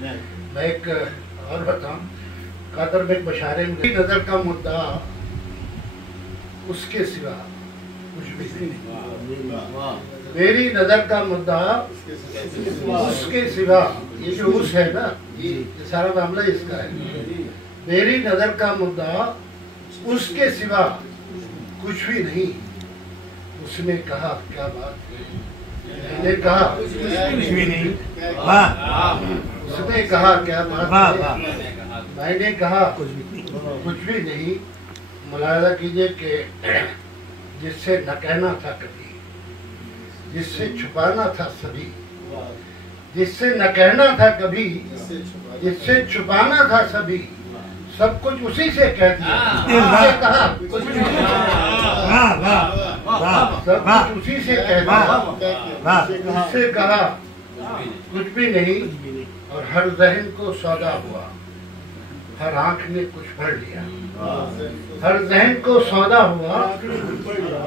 मैं एक और बताऊं, कादर बेग बशारे में नजर का मुद्दा उसके सिवा कुछ भी नहीं। मेरी नजर का मुद्दा उसके सिवा, ये जो उस है ना, ये सारा मामला इसका है। मेरी नजर का मुद्दा उसके सिवा कुछ भी नहीं। उसने कहा क्या बात, मैंने कहा कुछ भी नहीं। उसने कहा क्या बात, मैंने कहा कुछ भी नहीं। मुलाहिजा कीजिए कि जिससे न कहना था कभी, जिससे छुपाना था सभी, जिससे न कहना था कभी, जिससे छुपाना था सभी, सब कुछ उसी से कह दिया। उसने कहा कुछ भी नहीं, सब कुछ उसी से कह दिया। उससे कहा कुछ भी नहीं, और हर ज़हन को सौदा हुआ, हर आंख ने कुछ पढ़ लिया। हर ज़हन को सौदा हुआ,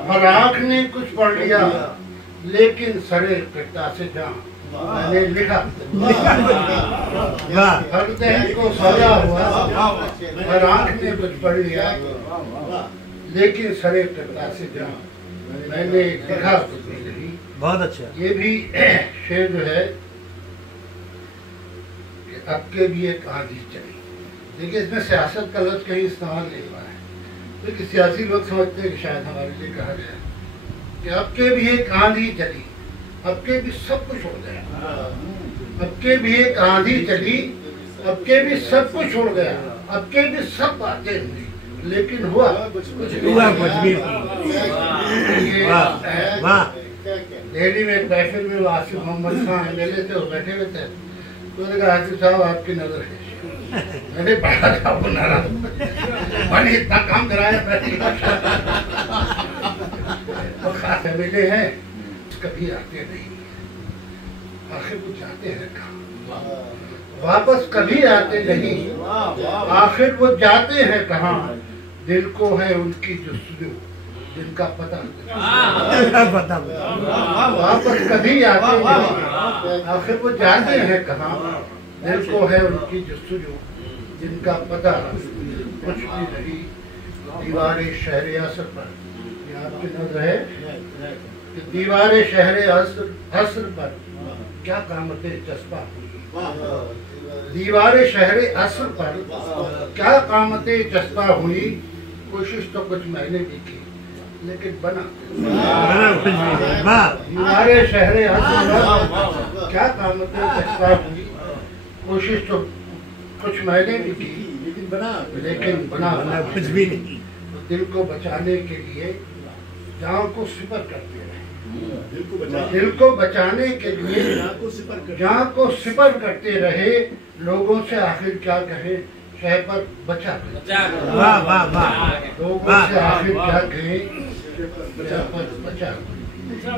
हर आंख ने कुछ पढ़ लिया, लेकिन सरे पिता से जहाँ मैंने लिखा। हर ज़हन को सौदा हुआ, हर आंख ने कुछ पढ़ लिया, लेकिन सरे पिता से जहाँ मैंने लिखा कुछ भी नहीं। बहुत अच्छा। ये भी शेर जो है कि अब के भी एक आंधी चली। देखिए, इसमें सियासत का लफ्ज़ कहीं इस्तेमाल नहीं हुआ है, लेकिन सियासी लोग समझते हैं कि शायद हमारे लिए कहा गया कि अब के भी एक आंधी चली, अब के भी सब कुछ हो गया। अब के भी एक आंधी चली, अब के भी सब कुछ हो गया, अब के भी सब बातें हुई, लेकिन हुआ कुछ भी। दिल्ली में एक महफिल में आसिफ मोहम्मद खान MLA थे, वो बैठे हुए थे। तो उन्होंने कहा आसिफ साहब आपकी नजर है। मैंने पढ़ा था वो नाराज, मैंने इतना काम कराया। तो खास MLA हैं, कभी आते नहीं, आखिर वो जाते हैं कहाँ, वापस कभी आते नहीं, आखिर वो जाते हैं कहाँ। दिल को है उनकी जुस्तजू, जिनका पता वापस कभी आते नहीं, आखिर वो जाते हैं कहाँ। दिल को है उनकी जुस्तजू, जिनका पता कुछ भी नहीं। दीवारे शहरे असर पर, ये आपकी नजर है कि दीवारे शहरे असर पर क्या कामते चस्पा हुई। दीवारे शहरे असर पर क्या कामते चस्पा हुई। कोशिश तो कुछ मैंने भी की, लेकिन बना दीवारे शहरे असर पर क्या कामते चस्पा हुई। कोशिश तो कुछ मैंने भी की, लेकिन बना कुछ भी नहीं। दिल को बचाने के लिए जान को सिपर करते रहे, दिल को बचाने के लिए जान को सिपर करते रहे। लोगों से आखिर क्या कहे, शह पर बचा। लोगों से आखिर क्या कहे, शह पर बचा।